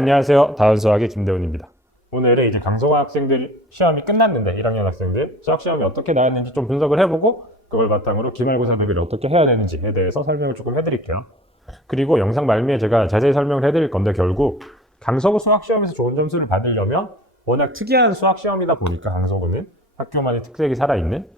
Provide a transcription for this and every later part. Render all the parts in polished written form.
안녕하세요. 다운수학의 김대훈입니다. 오늘은 이제 강서관 학생들 시험이 끝났는데 1학년 학생들 수학 시험이 어떻게 나왔는지 좀 분석을 해보고 그걸 바탕으로 기말고사 대비를 어떻게 해야 되는지에 대해서 설명을 조금 해드릴게요. 그리고 영상 말미에 제가 자세히 설명을 해드릴 건데 결국 강서구 수학 시험에서 좋은 점수를 받으려면 워낙 특이한 수학 시험이다 보니까 강서구는 학교만의 특색이 살아있는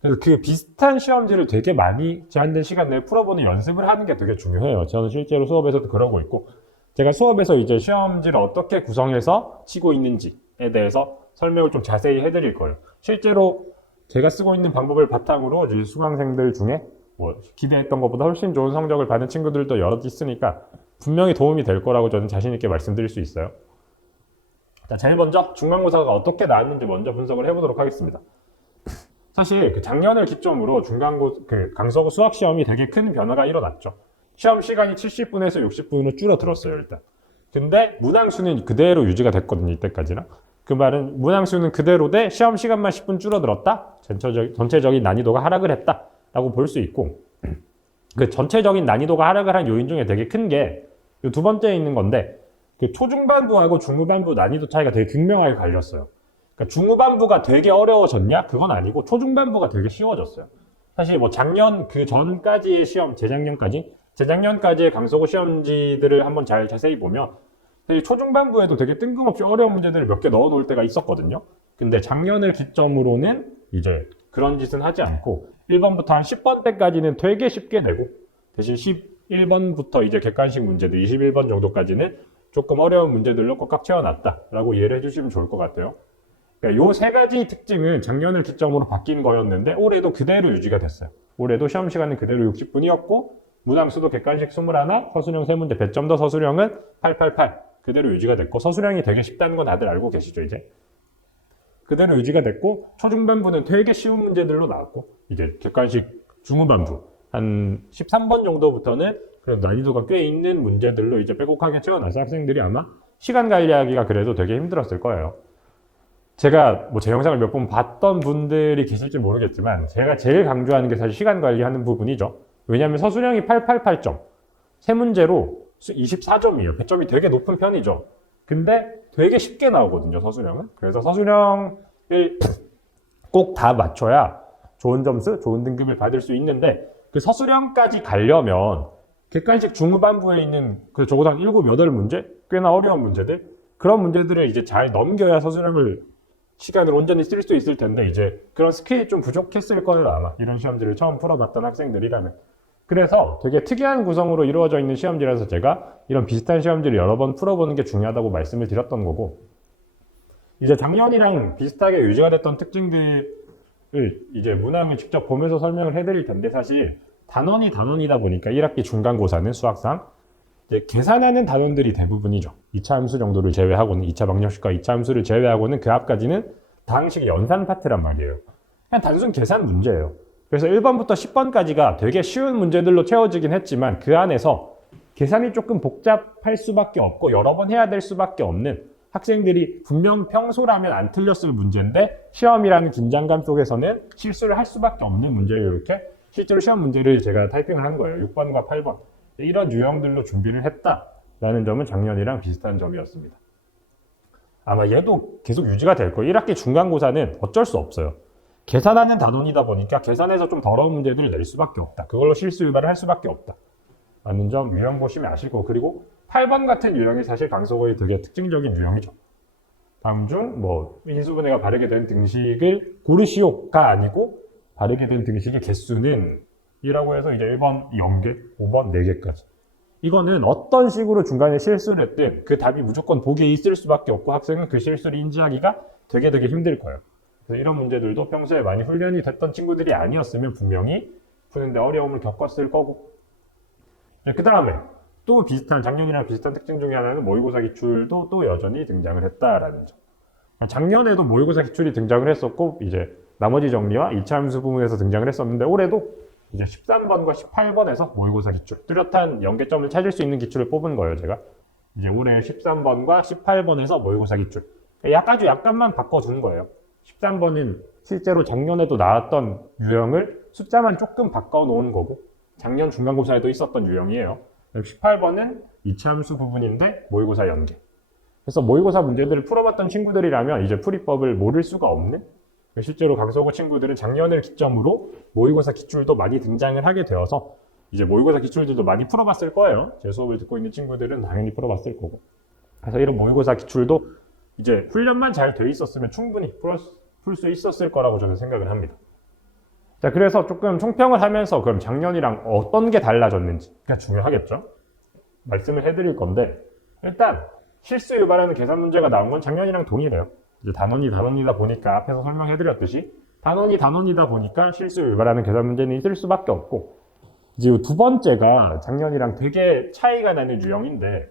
그래서 그 비슷한 시험지를 되게 많이 제한된 시간 내에 풀어보는 연습을 하는 게 되게 중요해요. 저는 실제로 수업에서도 그러고 있고 제가 수업에서 이제 시험지를 어떻게 구성해서 치고 있는지에 대해서 설명을 좀 자세히 해드릴 거예요. 실제로 제가 쓰고 있는 방법을 바탕으로 이제 수강생들 중에 뭐 기대했던 것보다 훨씬 좋은 성적을 받은 친구들도 여럿 있으니까 분명히 도움이 될 거라고 저는 자신 있게 말씀드릴 수 있어요. 자, 제일 먼저 중간고사가 어떻게 나왔는지 먼저 분석을 해보도록 하겠습니다. 사실 그 작년을 기점으로 강서구 수학 시험이 되게 큰 변화가 일어났죠. 시험 시간이 70분에서 60분으로 줄어들었어요, 일단. 근데 문항수는 그대로 유지가 됐거든요, 이때까지는. 그 말은 문항수는 그대로 돼 시험 시간만 10분 줄어들었다. 전체적인 난이도가 하락을 했다. 라고 볼 수 있고 그 전체적인 난이도가 하락을 한 요인 중에 되게 큰 게 이 두 번째에 있는 건데 그 초중반부하고 중후반부 난이도 차이가 되게 극명하게 갈렸어요. 그러니까 중후반부가 되게 어려워졌냐? 그건 아니고 초중반부가 되게 쉬워졌어요. 사실 뭐 작년 그 전까지의 시험, 재작년까지의 강서구 시험지들을 한번 잘 자세히 보면 사실 초중반부에도 되게 뜬금없이 어려운 문제들을 몇 개 넣어 놓을 때가 있었거든요. 근데 작년을 기점으로는 이제 그런 짓은 하지 않고 1번부터 한 10번 때까지는 되게 쉽게 내고 대신 11번부터 이제 객관식 문제들 21번 정도까지는 조금 어려운 문제들로 꽉꽉 채워놨다라고 이해를 해주시면 좋을 것 같아요. 그러니까 요 세 가지 특징은 작년을 기점으로 바뀐 거였는데 올해도 그대로 유지가 됐어요. 올해도 시험 시간은 그대로 60분이었고 문항수도 객관식 21, 서술형 3문제, 배점도 서술형은 888 그대로 유지가 됐고 서술형이 되게 쉽다는 건 다들 알고 계시죠 이제? 그대로 유지가 됐고 초중반부는 되게 쉬운 문제들로 나왔고 이제 객관식 중후반부 한 13번 정도부터는 그래도 난이도가 꽤 있는 문제들로 이제 빼곡하게 채워놔서 학생들이 아마 시간 관리하기가 그래도 되게 힘들었을 거예요. 제가 뭐 제 영상을 몇 번 봤던 분들이 계실지 모르겠지만 제가 제일 강조하는 게 사실 시간 관리하는 부분이죠. 왜냐하면 서술형이 888점, 세 문제로 24점이에요. 배점이 되게 높은 편이죠. 근데 되게 쉽게 나오거든요, 서술형은. 그래서 서술형을 꼭 다 맞춰야 좋은 점수, 좋은 등급을 받을 수 있는데 그 서술형까지 가려면 객관식 중후반부에 있는 그 적어도 한 7, 8문제? 꽤나 어려운 문제들? 그런 문제들을 이제 잘 넘겨야 서술형을 시간을 온전히 쓸 수 있을 텐데 이제 그런 스킬이 좀 부족했을 거예요, 아마. 이런 시험지를 처음 풀어봤던 학생들이라면. 그래서 되게 특이한 구성으로 이루어져 있는 시험지라서 제가 이런 비슷한 시험지를 여러 번 풀어보는 게 중요하다고 말씀을 드렸던 거고 이제 작년이랑 비슷하게 유지가 됐던 특징들을 이제 문항을 직접 보면서 설명을 해드릴 텐데 사실 단원이다 보니까 1학기 중간고사는 수학상 이제 계산하는 단원들이 대부분이죠. 2차 함수 정도를 제외하고는 2차 방정식과 2차 함수를 제외하고는 그 앞까지는 다항식 연산 파트란 말이에요. 그냥 단순 계산 문제예요. 그래서 1번부터 10번까지가 되게 쉬운 문제들로 채워지긴 했지만 그 안에서 계산이 조금 복잡할 수밖에 없고 여러 번 해야 될 수밖에 없는 학생들이 분명 평소라면 안 틀렸을 문제인데 시험이라는 긴장감 속에서는 실수를 할 수밖에 없는 문제예요. 이렇게 실제로 시험 문제를 제가 타이핑을 한 거예요. 6번과 8번. 이런 유형들로 준비를 했다라는 점은 작년이랑 비슷한 점이었습니다. 아마 얘도 계속 유지가 될 거예요. 1학기 중간고사는 어쩔 수 없어요. 계산하는 단원이다 보니까 계산해서 좀 더러운 문제들을 낼 수밖에 없다. 그걸로 실수 유발을 할 수밖에 없다. 라는 점 유형 보시면 아실 거고 그리고 8번 같은 유형이 사실 강서구의 되게 특징적인 유형이죠. 다음 중 뭐 인수분해가 바르게 된 등식을 고르시오가 아니고 바르게 된 등식의 개수는 이라고 해서 이제 1번 0개, 5번 4개까지. 이거는 어떤 식으로 중간에 실수를 했든 그 답이 무조건 보기에 있을 수밖에 없고 학생은 그 실수를 인지하기가 되게 힘들 거예요. 그래서 이런 문제들도 평소에 많이 훈련이 됐던 친구들이 아니었으면 분명히 푸는데 어려움을 겪었을 거고. 그 다음에 또 작년이랑 비슷한 특징 중에 하나는 모의고사 기출도 또 여전히 등장을 했다라는 점. 작년에도 모의고사 기출이 등장을 했었고 이제 나머지 정리와 2차 함수 부분에서 등장을 했었는데 올해도 이제 13번과 18번에서 모의고사 기출 뚜렷한 연계점을 찾을 수 있는 기출을 뽑은 거예요 제가. 이제 올해 13번과 18번에서 모의고사 기출 약간만 바꿔준 거예요. 13번은 실제로 작년에도 나왔던 유형을 숫자만 조금 바꿔놓은 거고 작년 중간고사에도 있었던 유형이에요. 18번은 2차 함수 부분인데 모의고사 연계. 그래서 모의고사 문제들을 풀어봤던 친구들이라면 이제 풀이법을 모를 수가 없는, 실제로 강서구 친구들은 작년을 기점으로 모의고사 기출도 많이 등장을 하게 되어서 이제 모의고사 기출들도 많이 풀어봤을 거예요. 제 수업을 듣고 있는 친구들은 당연히 풀어봤을 거고. 그래서 이런 모의고사 기출도 이제 훈련만 잘 돼 있었으면 충분히 풀 수 있었을 거라고 저는 생각을 합니다. 자, 그래서 조금 총평을 하면서 그럼 작년이랑 어떤 게 달라졌는지가 중요하겠죠? 말씀을 해드릴 건데, 일단 실수 유발하는 계산 문제가 나온 건 작년이랑 동일해요. 이제 단원이다 보니까 앞에서 설명해드렸듯이 단원이다 보니까 실수 유발하는 계산 문제는 있을 수밖에 없고, 이제 두 번째가 작년이랑 되게 차이가 나는 유형인데,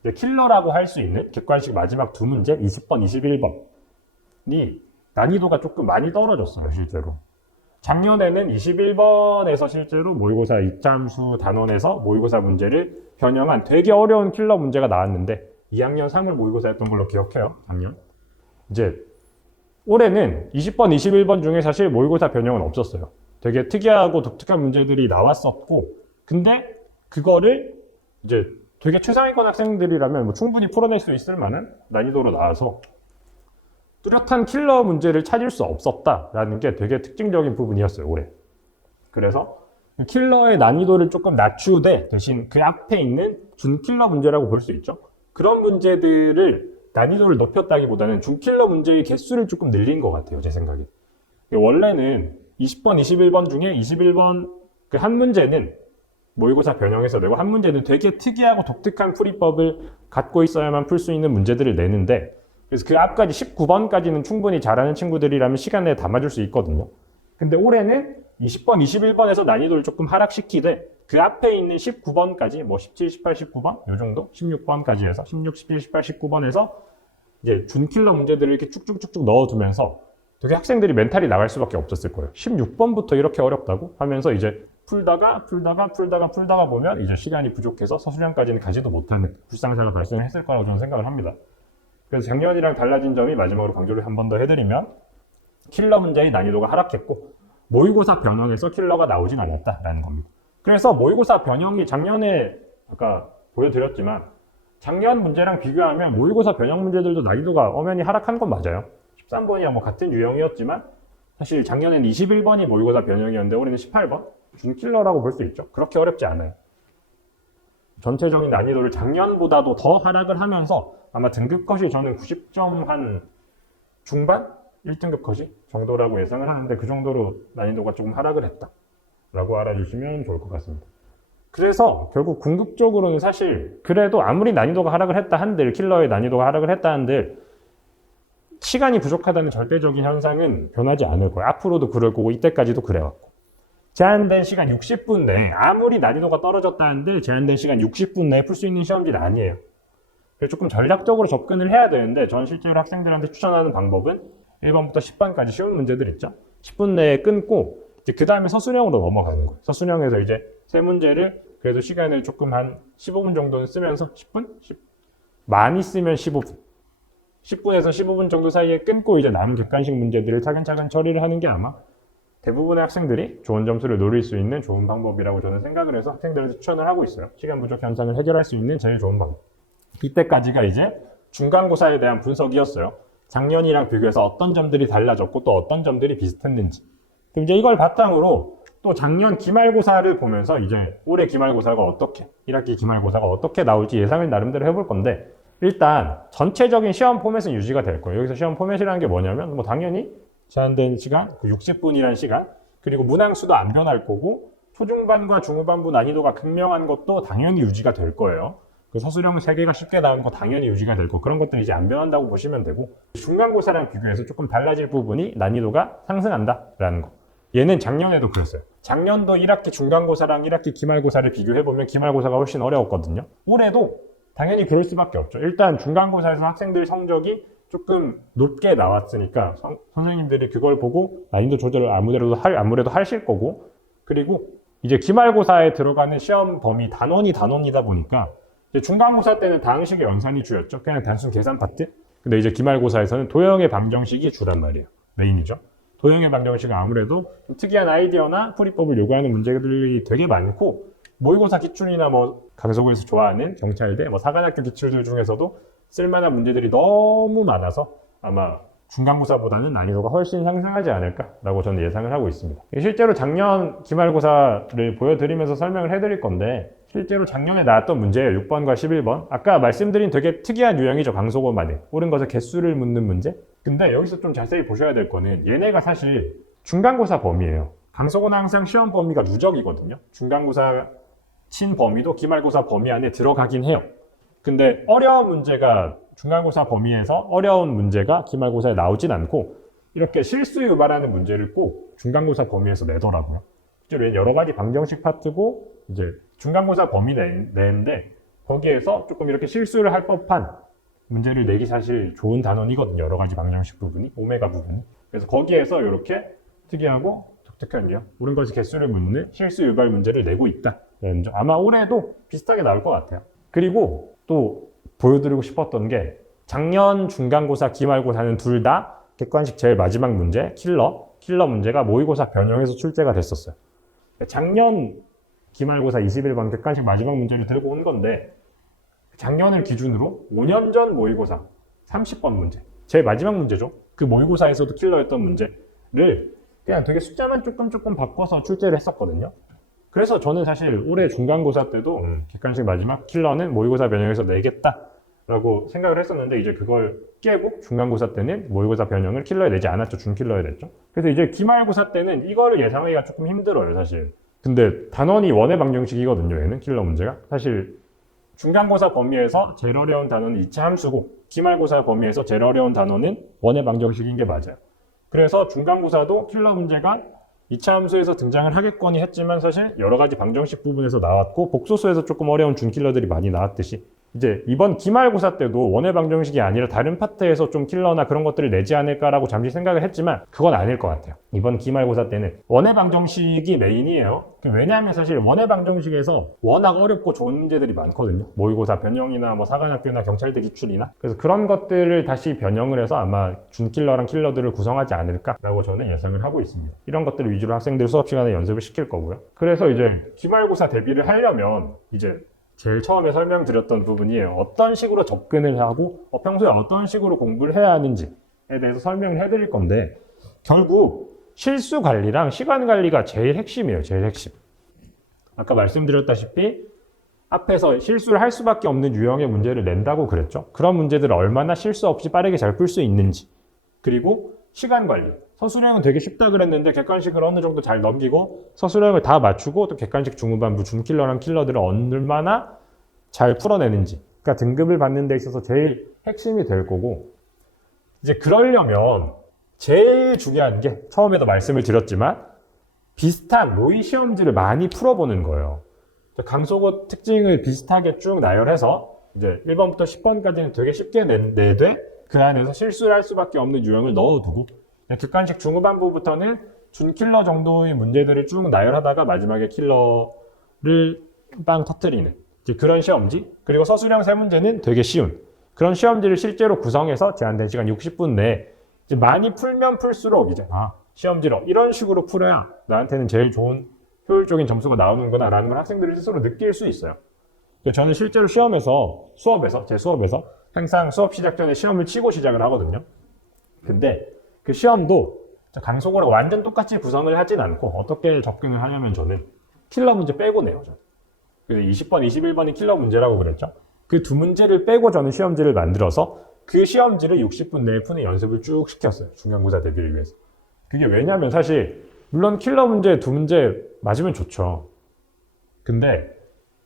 이제 킬러라고 할 수 있는 객관식 마지막 두 문제 20번, 21번이 난이도가 조금 많이 떨어졌어요, 실제로. 작년에는 21번에서 실제로 모의고사 이참수 단원에서 모의고사 문제를 변형한 되게 어려운 킬러 문제가 나왔는데 2학년 3월 모의고사였던 걸로 기억해요, 작년. 이제 올해는 20번, 21번 중에 사실 모의고사 변형은 없었어요. 되게 특이하고 독특한 문제들이 나왔었고, 근데 그거를 이제 되게 최상위권 학생들이라면 뭐 충분히 풀어낼 수 있을 만한 난이도로 나와서 뚜렷한 킬러 문제를 찾을 수 없었다라는 게 되게 특징적인 부분이었어요, 올해. 그래서 킬러의 난이도를 조금 낮추되 대신 그 앞에 있는 준킬러 문제라고 볼 수 있죠. 그런 문제들을 난이도를 높였다기보다는 준킬러 문제의 개수를 조금 늘린 것 같아요, 제 생각에. 원래는 20번, 21번 중에 21번 그 한 문제는 모의고사 변형해서 내고 한 문제는 되게 특이하고 독특한 풀이법을 갖고 있어야만 풀 수 있는 문제들을 내는데, 그래서 그 앞까지 19번까지는 충분히 잘하는 친구들이라면 시간 내에 담아줄 수 있거든요. 근데 올해는 20번, 21번에서 난이도를 조금 하락시키되 그 앞에 있는 19번까지 뭐 17, 18, 19번 요 정도 16번까지 해서 16, 17, 18, 19번에서 이제 준킬러 문제들을 이렇게 쭉쭉쭉쭉 넣어두면서 되게 학생들이 멘탈이 나갈 수밖에 없었을 거예요. 16번부터 이렇게 어렵다고 하면서 이제 풀다가 보면 이제 시간이 부족해서 서술형까지는 가지도 못하는 불상사가 발생했을 거라고 저는 생각을 합니다. 그래서 작년이랑 달라진 점이 마지막으로 강조를 한 번 더 해드리면 킬러 문제의 난이도가 하락했고 모의고사 변형에서 킬러가 나오진 않았다라는 겁니다. 그래서 모의고사 변형이 작년에 아까 보여드렸지만 작년 문제랑 비교하면 모의고사 변형 문제들도 난이도가 엄연히 하락한 건 맞아요. 13번이야 뭐 같은 유형이었지만 사실 작년에는 21번이 모의고사 변형이었는데 올해는 18번 준킬러라고 볼 수 있죠. 그렇게 어렵지 않아요. 전체적인 난이도를 작년보다도 더 하락을 하면서 아마 등급 컷이 저는 90점 한 중반? 1등급 컷이 정도라고 예상을 하는데 그 정도로 난이도가 조금 하락을 했다라고 알아주시면 좋을 것 같습니다. 그래서 결국 궁극적으로는 사실 그래도 아무리 난이도가 하락을 했다 한들 킬러의 난이도가 하락을 했다 한들 시간이 부족하다는 절대적인 현상은 변하지 않을 거예요. 앞으로도 그럴 거고 이때까지도 그래왔고 제한된 시간 60분 내에 아무리 난이도가 떨어졌다 한들 제한된 시간 60분 내에 풀 수 있는 시험지는 아니에요. 그래서 조금 전략적으로 접근을 해야 되는데 전 실제로 학생들한테 추천하는 방법은 1번부터 10번까지 쉬운 문제들 있죠. 10분 내에 끊고 이제 그 다음에 서술형으로 넘어가는 거예요. 서술형에서 이제 세 문제를 그래도 시간을 조금 한 15분 정도는 쓰면서 10분? 많이 쓰면 15분. 10분에서 15분 정도 사이에 끊고 이제 남은 객관식 문제들을 차근차근 처리를 하는 게 아마 대부분의 학생들이 좋은 점수를 노릴 수 있는 좋은 방법이라고 저는 생각을 해서 학생들한테 추천을 하고 있어요. 시간 부족 현상을 해결할 수 있는 제일 좋은 방법. 이때까지가 이제 중간고사에 대한 분석이었어요. 작년이랑 비교해서 어떤 점들이 달라졌고 또 어떤 점들이 비슷했는지. 그럼 이제 이걸 바탕으로 또 작년 기말고사를 보면서 이제 올해 기말고사가 어떻게, 1학기 기말고사가 어떻게 나올지 예상을 나름대로 해볼 건데 일단 전체적인 시험 포맷은 유지가 될 거예요. 여기서 시험 포맷이라는 게 뭐냐면 뭐 당연히 제한된 시간, 그 60분이라는 시간, 그리고 문항수도 안 변할 거고 초중반과 중후반부 난이도가 극명한 것도 당연히 유지가 될 거예요. 그 서술형 3개가 쉽게 나오는 거 당연히 유지가 될 거 그런 것들이 이제 안 변한다고 보시면 되고 중간고사랑 비교해서 조금 달라질 부분이 난이도가 상승한다라는 거. 얘는 작년에도 그랬어요. 작년도 1학기 중간고사랑 1학기 기말고사를 비교해보면 기말고사가 훨씬 어려웠거든요. 올해도 당연히 그럴 수밖에 없죠. 일단 중간고사에서 학생들 성적이 조금 높게 나왔으니까 선생님들이 그걸 보고 난이도 조절을 아무래도 하실 거고 그리고 이제 기말고사에 들어가는 시험 범위 단원이다 보니까 이제 중간고사 때는 다항식의 연산이 주였죠. 그냥 단순 계산 파트. 근데 이제 기말고사에서는 도형의 방정식이 주란 말이에요. 메인이죠. 도형의 방정식은 아무래도 특이한 아이디어나 풀이법을 요구하는 문제들이 되게 많고 모의고사 기출이나 뭐 강서구에서 좋아하는 경찰대, 뭐 사관학교 기출들 중에서도 쓸만한 문제들이 너무 많아서 아마 중간고사보다는 난이도가 훨씬 향상하지 않을까라고 저는 예상을 하고 있습니다. 실제로 작년 기말고사를 보여드리면서 설명을 해드릴 건데 실제로 작년에 나왔던 문제예요. 6번과 11번. 아까 말씀드린 되게 특이한 유형이죠. 강속어만의. 옳은 것의 개수를 묻는 문제. 근데 여기서 좀 자세히 보셔야 될 거는 얘네가 사실 중간고사 범위예요. 강속어는 항상 시험 범위가 누적이거든요. 중간고사 친 범위도 기말고사 범위 안에 들어가긴 해요. 근데 어려운 문제가 중간고사 범위에서 어려운 문제가 기말고사에 나오진 않고 이렇게 실수 유발하는 문제를 꼭 중간고사 범위에서 내더라고요. 실제로 여러 가지 방정식 파트고 이제 중간고사 범위 내는데 거기에서 조금 이렇게 실수를 할 법한 문제를 내기 사실 좋은 단원이거든요. 여러 가지 방정식 부분이, 오메가 부분이. 그래서 거기에서 이렇게 특이하고 독특한 유형, 옳은 것이 개수를 묻는 실수 유발 문제를 내고 있다. 아마 올해도 비슷하게 나올 것 같아요. 그리고 또 보여드리고 싶었던 게 작년 중간고사, 기말고사는 둘 다 객관식 제일 마지막 문제, 킬러 문제가 모의고사 변형해서 출제가 됐었어요. 작년 기말고사 21번 객관식 마지막 문제를 들고 온 건데 작년을 기준으로 5년 전 모의고사 30번 문제, 제일 마지막 문제죠. 그 모의고사에서도 킬러였던 문제를 그냥 되게 숫자만 조금 바꿔서 출제를 했었거든요. 그래서 저는 사실 올해 중간고사 때도 객관식 마지막 킬러는 모의고사 변형해서 내겠다라고 생각을 했었는데 이제 그걸 깨고 중간고사 때는 모의고사 변형을 킬러에 내지 않았죠. 준킬러에 냈죠. 그래서 이제 기말고사 때는 이거를 예상하기가 조금 힘들어요, 사실. 근데 단원이 원의 방정식이거든요, 얘는 킬러 문제가. 사실 중간고사 범위에서 제일 어려운 단원은 2차 함수고 기말고사 범위에서 제일 어려운 단원은 원의 방정식인 게 맞아요. 그래서 중간고사도 킬러 문제가 2차 함수에서 등장을 하겠거니 했지만 사실 여러 가지 방정식 부분에서 나왔고 복소수에서 조금 어려운 준킬러들이 많이 나왔듯이 이제 이번 기말고사 때도 원의 방정식이 아니라 다른 파트에서 좀 킬러나 그런 것들을 내지 않을까라고 잠시 생각을 했지만 그건 아닐 것 같아요. 이번 기말고사 때는 원의 방정식이 메인이에요. 왜냐하면 사실 원의 방정식에서 워낙 어렵고 좋은 문제들이 많거든요. 모의고사 변형이나 뭐 사관학교나 경찰대 기출이나. 그래서 그런 것들을 다시 변형을 해서 아마 준킬러랑 킬러들을 구성하지 않을까라고 저는 예상을 하고 있습니다. 이런 것들을 위주로 학생들 수업 시간에 연습을 시킬 거고요. 그래서 이제 기말고사 대비를 하려면 이제 제일 처음에 설명드렸던 부분이에요. 어떤 식으로 접근을 하고 평소에 어떤 식으로 공부를 해야 하는지에 대해서 설명을 해드릴 건데 결국 실수 관리랑 시간 관리가 제일 핵심이에요. 제일 핵심. 아까 말씀드렸다시피 앞에서 실수를 할 수밖에 없는 유형의 문제를 낸다고 그랬죠. 그런 문제들을 얼마나 실수 없이 빠르게 잘 풀 수 있는지. 그리고 시간 관리. 서술형은 되게 쉽다 그랬는데 객관식을 어느 정도 잘 넘기고 서술형을 다 맞추고 또 객관식 중후반부 준킬러랑 킬러들을 얼마나 잘 풀어내는지. 그러니까 등급을 받는 데 있어서 제일 핵심이 될 거고 이제 그러려면 제일 중요한 게 처음에도 말씀을 드렸지만 비슷한 로이 시험지를 많이 풀어보는 거예요. 강속어 특징을 비슷하게 쭉 나열해서 이제 1번부터 10번까지는 되게 쉽게 내되 그 안에서 실수를 할 수밖에 없는 유형을 넣어두고 객관식 중후반부부터는 준킬러 정도의 문제들을 쭉 나열하다가 마지막에 킬러를 빵 터뜨리는 그런 시험지. 그리고 서술형 3문제는 되게 쉬운 그런 시험지를 실제로 구성해서 제한된 시간 60분 내에 이제 많이 풀면 풀수록 이제 시험지로 이런 식으로 풀어야 나한테는 제일 좋은 효율적인 점수가 나오는구나 라는 걸 학생들이 스스로 느낄 수 있어요. 저는 실제로 제 수업에서 항상 수업 시작 전에 시험을 치고 시작을 하거든요. 근데 그 시험도 강속어로 완전 똑같이 구성을 하진 않고 어떻게 접근을 하냐면 저는 킬러 문제 빼고 내요. 그래서 20번, 21번이 킬러 문제라고 그랬죠. 그 두 문제를 빼고 저는 시험지를 만들어서 그 시험지를 60분 내에 푸는 연습을 쭉 시켰어요. 중간고사 대비를 위해서. 그게 왜냐면 사실 물론 킬러 문제 두 문제 맞으면 좋죠. 근데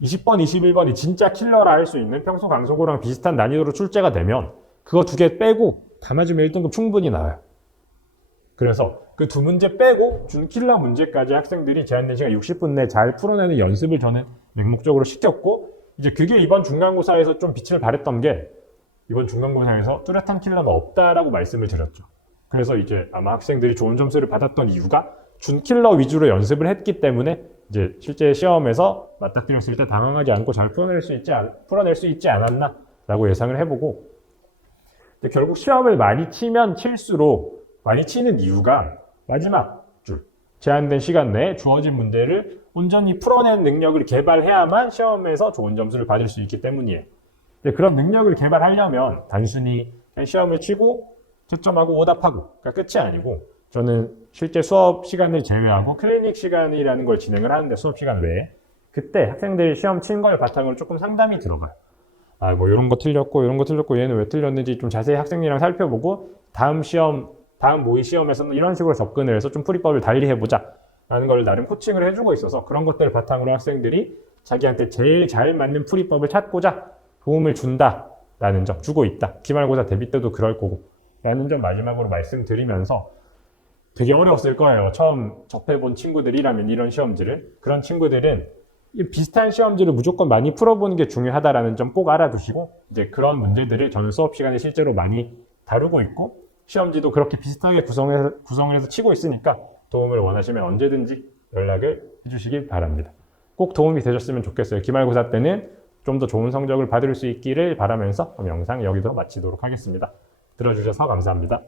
20번, 21번이 진짜 킬러라 할 수 있는 평소 강속어랑 비슷한 난이도로 출제가 되면 그거 두 개 빼고 다 맞으면 1등급 충분히 나와요. 그래서 그 두 문제 빼고 준킬러 문제까지 학생들이 제한된 시간 60분 내에 잘 풀어내는 연습을 저는 맹목적으로 시켰고 이제 그게 이번 중간고사에서 좀 빛을 발했던 게 이번 중간고사에서 뚜렷한 킬러는 없다라고 말씀을 드렸죠. 그래서 이제 아마 학생들이 좋은 점수를 받았던 이유가 준킬러 위주로 연습을 했기 때문에 이제 실제 시험에서 맞닥뜨렸을 때 당황하지 않고 잘 풀어낼 수 있지 않았나라고 예상을 해보고 결국 시험을 많이 치면 칠수록 많이 치는 이유가 마지막 줄 제한된 시간 내에 주어진 문제를 온전히 풀어내는 능력을 개발해야만 시험에서 좋은 점수를 받을 수 있기 때문이에요. 근데 그런 능력을 개발하려면 단순히 그냥 시험을 치고 채점하고 오답하고 그러니까 끝이 아니고 저는 실제 수업 시간을 제외하고 클리닉 시간이라는 걸 진행을 하는데 수업 시간 외에 그때 학생들 시험 친 걸 바탕으로 조금 상담이 들어가요. 아, 뭐 이런 거 틀렸고 이런 거 틀렸고 얘는 왜 틀렸는지 좀 자세히 학생이랑 살펴보고 다음 모의 시험에서는 이런 식으로 접근을 해서 좀 풀이법을 달리 해보자 라는 걸 나름 코칭을 해주고 있어서 그런 것들을 바탕으로 학생들이 자기한테 제일 잘 맞는 풀이법을 찾고자 도움을 준다라는 점, 주고 있다. 기말고사 대비 때도 그럴 거고 라는 점 마지막으로 말씀드리면서 되게 어려웠을 거예요. 처음 접해본 친구들이라면 이런 시험지를. 그런 친구들은 비슷한 시험지를 무조건 많이 풀어보는 게 중요하다라는 점 꼭 알아두시고 이제 그런 문제들을 저는 수업 시간에 실제로 많이 다루고 있고 시험지도 그렇게 비슷하게 구성을 해서 치고 있으니까 도움을 원하시면 언제든지 연락을 해주시길 바랍니다. 꼭 도움이 되셨으면 좋겠어요. 기말고사 때는 좀 더 좋은 성적을 받을 수 있기를 바라면서 영상 여기서 마치도록 하겠습니다. 들어주셔서 감사합니다.